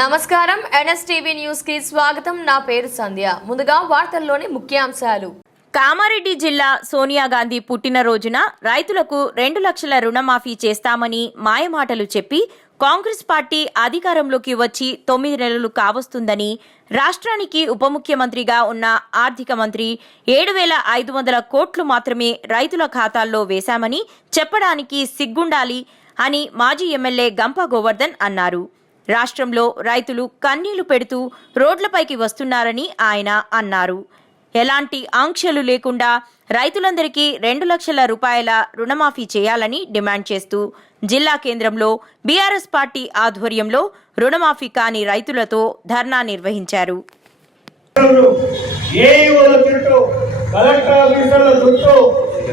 నమస్కారం. ఎన్ఎస్టీవీ న్యూస్కి స్వాగతం. నా పేరు సంధ్య. ముందుగా వార్తల్లోని ముఖ్యాంశాలు. కామారెడ్డి జిల్లా సోనియా గాంధీ పుట్టినరోజున రైతులకు రెండు లక్షల రుణమాఫీ చేస్తామని మాయమాటలు చెప్పి కాంగ్రెస్ పార్టీ అధికారంలోకి వచ్చి తొమ్మిది నెలలు కావస్తుందని రాష్ట్రానికి ఉప ముఖ్యమంత్రిగా ఉన్న ఆర్థిక మంత్రి ఏడు వేల ఐదు వందల కోట్లు మాత్రమే రైతుల ఖాతాల్లో వేశామని చెప్పడానికి సిగ్గుండాలి అని మాజీ ఎమ్మెల్యే గంప గోవర్ధన్ అన్నారు. రాష్ట్రంలో రైతులు కన్నీళ్ళు పెడుతూ రోడ్లపైకి వస్తున్నారని ఆయన అన్నారు. ఎలాంటి ఆంక్షలు లేకుండా రైతులందరికీ రెండు లక్షల రూపాయల రుణమాఫీ చేయాలని డిమాండ్ చేస్తూ జిల్లా కేంద్రంలో బీఆర్ఎస్ పార్టీ ఆధ్వర్యంలో రుణమాఫీ కాని రైతులతో ధర్నా నిర్వహించారు. కలెక్టర్ ఆఫీసర్ల చుట్టూ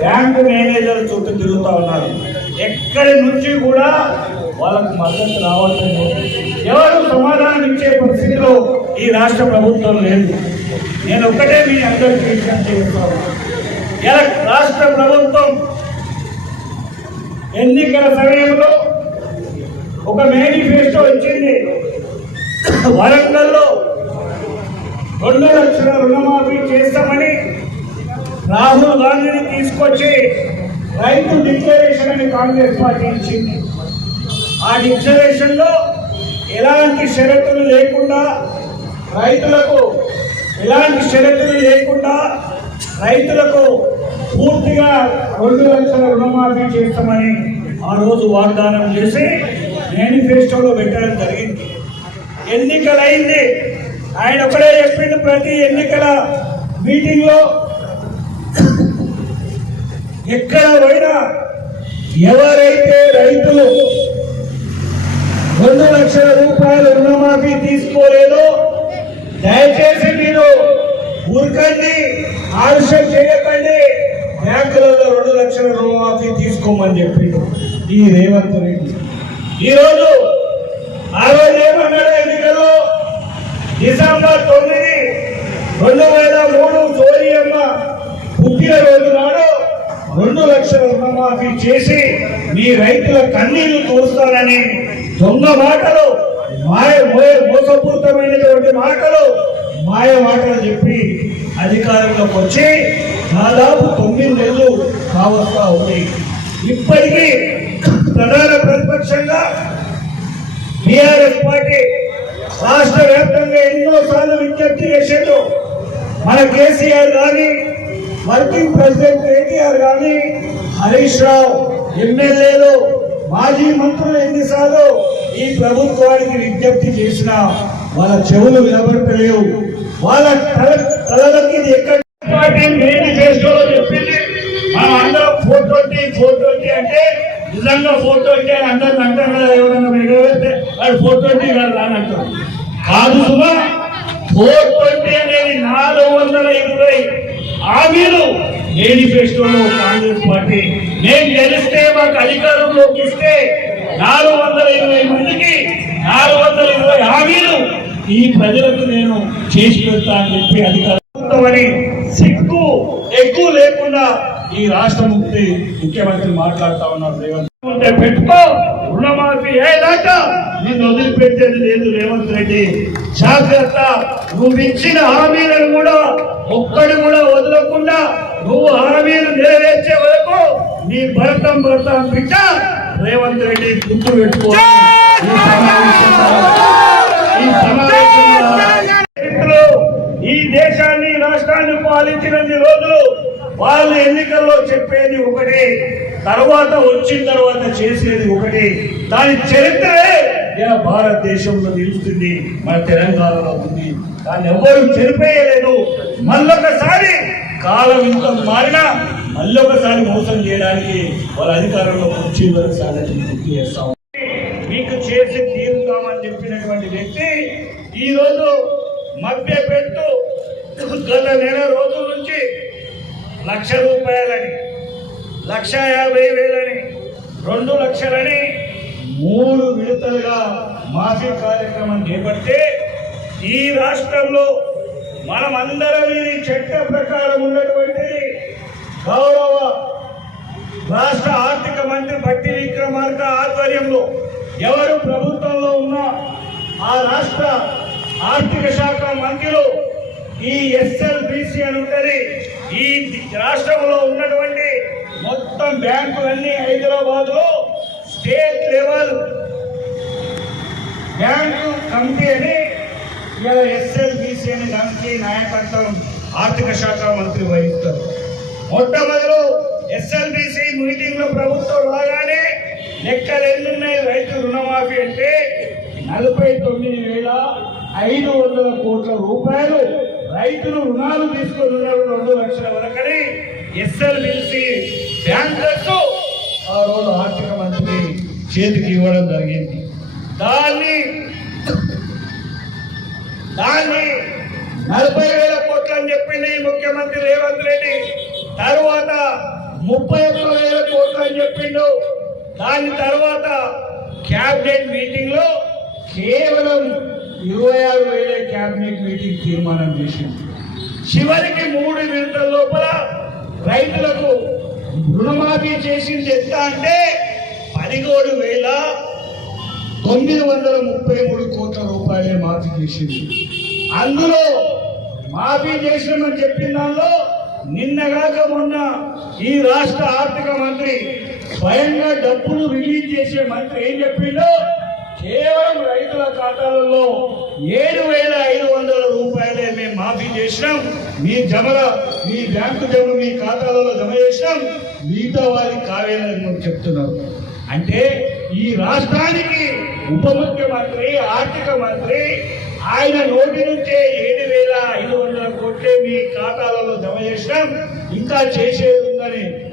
బ్యాంకు మేనేజర్ చుట్టూ తిరుగుతా ఉన్నారు. ఎక్కడి నుంచి కూడా వాళ్ళకు మద్దతు రావట్లేదు. ఎవరు సమాధానం ఇచ్చే పరిస్థితిలో ఈ రాష్ట్ర ప్రభుత్వం లేదు. నేను ఒక్కటే మీ అందరికీ విజ్ఞప్తి చేస్తాను ఇలా రాష్ట్ర ప్రభుత్వం ఎన్నికల సమయంలో ఒక మేనిఫెస్టో ఇచ్చింది వరంగల్లో రెండు లక్షల రుణమాఫీ చేస్తామని రాహుల్ గాంధీని తీసుకొచ్చి రైతు డిక్లరేషన్ అని కాంగ్రెస్ పార్టీ ఇచ్చింది. ఆ డిక్లరేషన్లో ఎలాంటి షరతులు లేకుండా రైతులకు ఎలాంటి షరతులు లేకుండా రైతులకు పూర్తిగా రెండు లక్షల రుణమాఫీ చేస్తామని ఆ రోజు వాగ్దానం చేసి మేనిఫెస్టోలో పెట్టడం జరిగింది. ఎన్నికలైంది. ఆయన ఒకడే చెప్పిండు ప్రతి ఎన్నికల మీటింగ్లో ఎక్కడ పోయినా ఎవరైతే రైతులు రెండు లక్షల రూపాయల రుణమాఫీ తీసుకోలేదో దయచేసి మీరు ఊరికండి ఆలస్యం చేయకండి. బ్యాంకులలో రెండు లక్షల రుణమాఫీ తీసుకోమని చెప్పిండు ఈ రేవంత్ రెడ్డి. ఈరోజు ఆ రోజు ఏమన్నాడు ఎన్నికల్లో డిసెంబర్ తొమ్మిది రెండు వేల మూడు సోనియమ్మ పుట్టిన రోజు నాడు రెండు లక్షల రుణమాఫీ చేసి మీ రైతుల కన్నీళ్ళు తోస్తానని దొంగ మాటలు మాయ మోయ- మోసపూరితమైనటువంటి మాటలు మాయ మాటలు చెప్పి అధికారంలోకి వచ్చి దాదాపు తొమ్మిది నెలలు కావస్తా ఉంది. ఇప్పటికీ ప్రధాన ప్రతిపక్షంగా టిఆర్ఎస్ పార్టీ రాష్ట్ర వ్యాప్తంగా ఎన్నో సార్లు విజ్ఞప్తి చేసేది మన కేసీఆర్ కానీ వర్కింగ్ ప్రెసిడెంట్ కేటీఆర్ కానీ హరీష్ రావు ఎమ్మెల్యేలు మాజీ మంత్రులు ఎన్నిసార్లు ఈ ప్రభుత్వానికి విజ్ఞప్తి చేసినా వాళ్ళ చెవులు వినబడతలేవు. వాళ్ళ తల తలలకి ఇది ఎక్కడ పార్టీ చెప్పింది. మనం అందరం ఫోర్ ట్వంటీ ఫోర్ ట్వంటీ అంటే నిజంగా ఫోర్ ట్వంటీ అని అందరిని అంటారు కదా ఎవరైనా ఎగరవేస్తే వాళ్ళు ఫోర్ ట్వంటీ కాదు అని అంటారు. కాదు సుమా ఫోర్ ట్వంటీ అనేది నాలుగు వందల ఇరవై హామీలు మేనిఫెస్టోలో కాంగ్రెస్ పార్టీ. నేను గెలిస్తే మాకు అధికారంలోకి ఇస్తే నాలుగు వందల ఇరవై మందికి నాలుగు వందల ఇరవై హామీలు ఈ ప్రజలకు నేను చేసి పెడతా అని చెప్పి అధికారం సిగ్గు ఎక్కువ లేకుండా ఈ రాష్ట్ర ముక్తి ముఖ్యమంత్రి మాట్లాడుతా ఉన్నారు రేవంత్ ఉంటే పెట్టుకో రుణమాఫీ ఏదాకా నేను వదిలిపెట్టేది లేదు రేవంత్ రెడ్డి. జాగ్రత్త నువ్వు ఇచ్చిన హామీలను కూడా ఒక్కడి కూడా వదలకుండా నువ్వు హామీలు నెరవేర్చే వరకు నీ భరతం భరతం బిడ్డ రేవంత్ రెడ్డి గుర్తు పెట్టుకో. ఈ దేశాన్ని రాష్ట్రాన్ని పాలించినన్ని రోజులు వాళ్ళు ఎన్నికల్లో చెప్పేది ఒకటి తర్వాత వచ్చిన తర్వాత చేసేది ఒకటి. దాని చరిత్రే ఇలా భారతదేశంలో నిలుస్తుంది మన తెలంగాణలో ఉంది. దాన్ని ఎవరు చెరిపేయలేదు. మళ్ళొకసారి కాలం ఇంత మారినా మళ్ళొకసారి మోసం చేయడానికి వాళ్ళ అధికారంలో వచ్చి వరకు గుర్తు చేస్తాం మీకు చేసి తీరుతామని చెప్పినటువంటి వ్యక్తి ఈరోజు మధ్య పెట్టు గత నెల రోజుల నుంచి లక్ష రూపాయలని లక్ష యాభై వేలని రెండు లక్షలని మూడు విడతలుగా మాఫీ కార్యక్రమం చేపడితే ఈ రాష్ట్రంలో మనమందరం ఇది చట్ట ప్రకారం ఉన్నటువంటి గౌరవ రాష్ట్ర ఆర్థిక మంత్రి బట్టి విక్రమార్క ఆధ్వర్యంలో ఎవరు ప్రభుత్వంలో ఉన్నా ఆ రాష్ట్ర ఆర్థిక శాఖ మంత్రులు ఈ ఎస్ఎల్బిసి అని ఉంటుంది ఈ రాష్ట్రంలో ఉన్నటువంటి మొత్తం బ్యాంకులన్నీ హైదరాబాద్లో స్టేట్ లెవెల్ బ్యాంకు కమిటీ అని ఇలా ఎస్ఎల్బిసి అనే దానికి నాయకత్వం ఆర్థిక శాఖ మంత్రి వహిస్తారు. మొట్టమొదలు ఎస్ఎల్బిసి మీటింగ్లో ప్రభుత్వం రాగానే లెక్కలు ఎన్నున్నాయి రైతు రుణమాఫీ అంటే నలభై తొమ్మిది వేల ఐదు వందల కోట్ల రూపాయలు రైతులు రుణాలు తీసుకొని ఉన్నారు రెండు లక్షల వరకని ఎస్ఎల్బిసి బ్యాంకర్స్ ఆ రోజు ఆర్థిక మంత్రి చేతికి ఇవ్వడం జరిగింది. దాన్ని దాన్ని నలభై వేల కోట్లు అని చెప్పింది ముఖ్యమంత్రి రేవంత్ రెడ్డి. తర్వాత ముప్పై ఒక్క వేల కోట్లు అని చెప్పిండు. దాని తర్వాత క్యాబినెట్ మీటింగ్లో కేవలం ఇరవై ఆరు వేలే క్యాబినెట్ మీటింగ్ తీర్మానం చేసింది చివరికి మూడు విడతల లోపల రైతులకు రుణమాఫీ చేసింది ఎంత అంటే పదిహేడు వేల తొమ్మిది వందల ముప్పై మూడు కోట్ల రూపాయలే మాఫీ చేసింది అందులో మాఫీ చేసినామని చెప్పిన దానిలో నిన్నగాక మొన్న ఈ రాష్ట్ర ఆర్థిక మంత్రి స్వయంగా డబ్బులు రిలీజ్ చేసే మంత్రి ఏం చెప్పిందో కేవలం రైతుల ఖాతాలలో ఏడు వేల ఐదు వందల రూపాయలే మేము మాఫీ చేసినాం. మీ జమల మీ బ్యాంకు జమ మీ ఖాతాలలో జమ చేసినాం. మిగతా వారికి కావేదని మేము చెప్తున్నారు అంటే ఈ రాష్ట్రానికి ఉప ముఖ్యమంత్రి ఆర్థిక మంత్రి ఆయన నోటి నుంచే ఏడు వేల ఐదు వందల కోట్లే మీ ఖాతాలలో జమ చేసినాం. ఇంకా చేసేది ఉందని